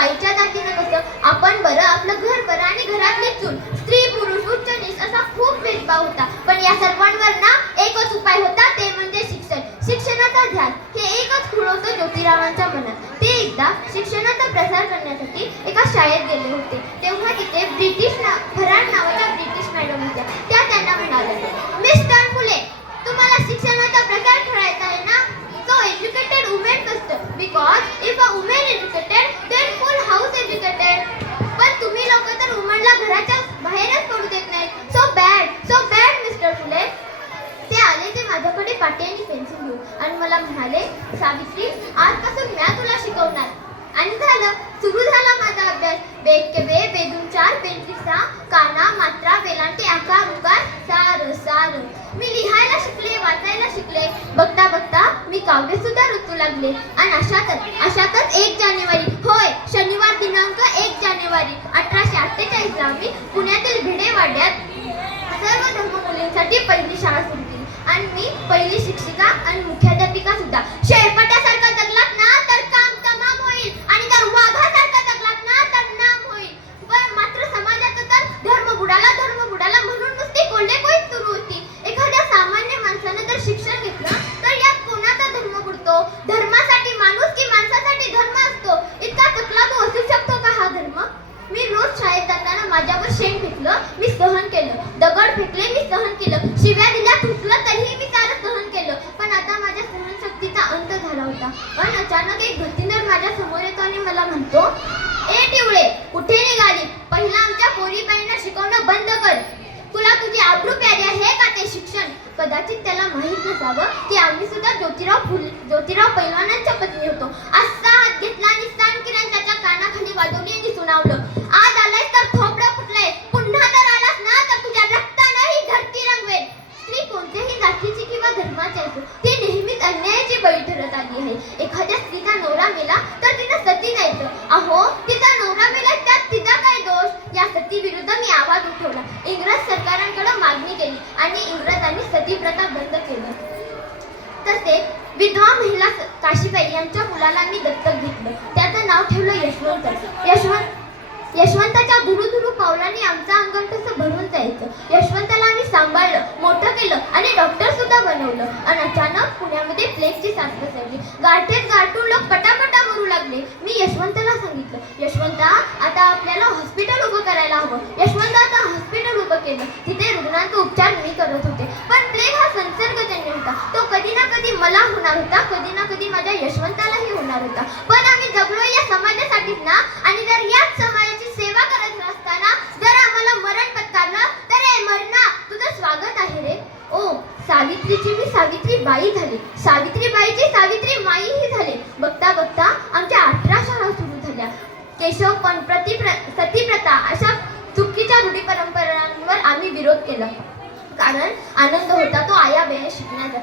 बाईच्या जातीनं कसं आपण बरं, आपलं घर बरं आणि घरातली चूल, स्त्री पुरुष उच्च नीच असा खूप भेदभाव होता. पण या सर्वांवर ना एकच उपाय होता, ते म्हणजे शिक्षण. शिक्षणाचा ध्यास हे एकच खुळ होतं ज्योतिरावांच्या मनात. ते एकदा शिक्षणाचा प्रसार करण्यासाठी एका शाळेत गेले होते. तेव्हा तिथे फराड नावाच्या ब्रिटिश मॅडम होत्या. त्या त्यांना म्हणाल्या, मिस्टर फुले, तुम्हाला शिक्षणाचा प्रसार करायचा आहे ना? So educated women first, because if a woman educated, then full house educated. पण तुम्ही लोक तर वुमनला घराच्या बाहेरच पडू देत नाही. So bad मिस्टर फुले. ते आले ते माझ्याकडे पाटी आणि पेन्सिल घेऊन आणि मला म्हणाले, सावित्री, आजपासून मी तुला शिकवणार. आणि झालं, सुरू झाला माझा अभ्यास. बेद के बे, बेदून चार, पेंची सा, काना, मात्रा, वेलांटी, आकार, उकार, सार. मी लिहायला शिकले, वाचायला शिकले. बघता बघता मी काव्य सुद्धा रचू लागले. आणि अशातच 1 जानेवारी, होय, शनिवार दिनांक 1 जानेवारी 1848 ला मी पुण्यातील भिडेवाड्यात सर्व धर्म मुलींसाठी पहिली शाळा सुरू केली. आणि मी पहिली शिक्षिका आणि मुख्याध्यापिका सुद्धा. शेळपाट्यासारखा जगलात ना तर काम तमाम होईल, आणि जर वाघासारखा जगलात ना तर नाम होईल. पण मात्र समाजाचं तर धर्म बुडाला म्हणून नुसती कोल्हेकोई सुरू होती. एखाद्या सामान्य माणसानं जर शिक्षण घेतलं तर यात कोणाचा धर्म बुडतो? धर्मासाठी माणूस की माणसासाठी धर्म असतो? इतका चकलादू असू शकतो का हा धर्म? मी रोज शाळेत जाताना माझ्यावर शेण फेकलं, मी सहन केलं. दगड फेकले, मी सहन केलं. शिव्या दिल्या, तुटलं तरीही मी त्याला सहन केलं. पण आता माझ्या सहनशक्तीचा अंत झाला होता. पण अचानक एक भटींदर माझ्या समोर येतो आणि मला म्हणतो, ए टिवळे, कुठे निघाली? पहिला आमच्या पोरीबाईंना शिकवणं बंद कर. तुला तुझी आबरू प्यारी आहे का ते शिक्षण? कदाचित त्याला माहीत नसावं की आम्ही सुद्धा ज्योतिराव पैलवानांच्या पत्नी होतो. असा हात घेतला आणि सान किरण त्याच्या कानाखाली वाजवली आणि सुनावलं, आज आलाय तर थोपडं फुटलंय. पुन्हा जर आलास ना तर तुझ्या रक्तानं ही धरती रंगवेल. स्त्री कोणत्याही जातीची किंवा धर्माची असो, ती नेहमीच अन्यायाची बळी ठरत आली आहे. एखाद्या स्त्रीचा नवरा मेला तर तिनं सती जायचं. अहो, तिचा नवरा मेला त्यात तिचा काय दोष? या सती विरुद्ध मी आवाज उठवला. इंग्रज सरकारांकडे मागणी केली आणि इंग्रजांनी सती प्रथा बंद केली. तसेच विधवा महिला काशीबाई यांच्या मुलाला मी दत्तक घेतलं. त्याचं नाव ठेवलं यशवंत. यशवंताच्या धुरू पावलांनी आमचं अंगण कसं भरून जायचं. यशवंताला आम्ही सांभाळलं, मोठं केलं आणि डॉक्टर सुद्धा बनवलं. आणि अचानक पुण्यामध्ये प्लेगची साथ पसरली. गाठून लोक पटापटा मरू लागले. मी यशवंताला सांगितलं, यशवंता, आता आपल्याला हॉस्पिटल उभं करायला हवं. यशवंत आता हॉस्पिटल उभं केलं. तिथे रुग्णांचा उपचार मी करत होते. पण प्लेग हा संसर्गजन्य होता. तो कधी ना कधी मला होणार होता, कधी ना कधी माझ्या यशवंतालाही होणार होता. पण आम्ही जगलो या समाजासाठीच ना. आणि जर याच समाजाची सेवा करत असताना जर आम्हाला मरण पत्करलं तर हे मरणा तुझं स्वागत आहे रे. ओ, सावित्रीची मी सावित्रीबाई झाली. सावित्रीबाईची सावित्री माईही झाले. बघता बघता आमच्या 18 शाळा सुरू झाल्या. केशवपण, सतीप्रथा अशा चुकीच्या रूढी परंपरांवर आम्ही विरोध केला. कारण आनंद होता तो आयाबाया शिकण्याचा.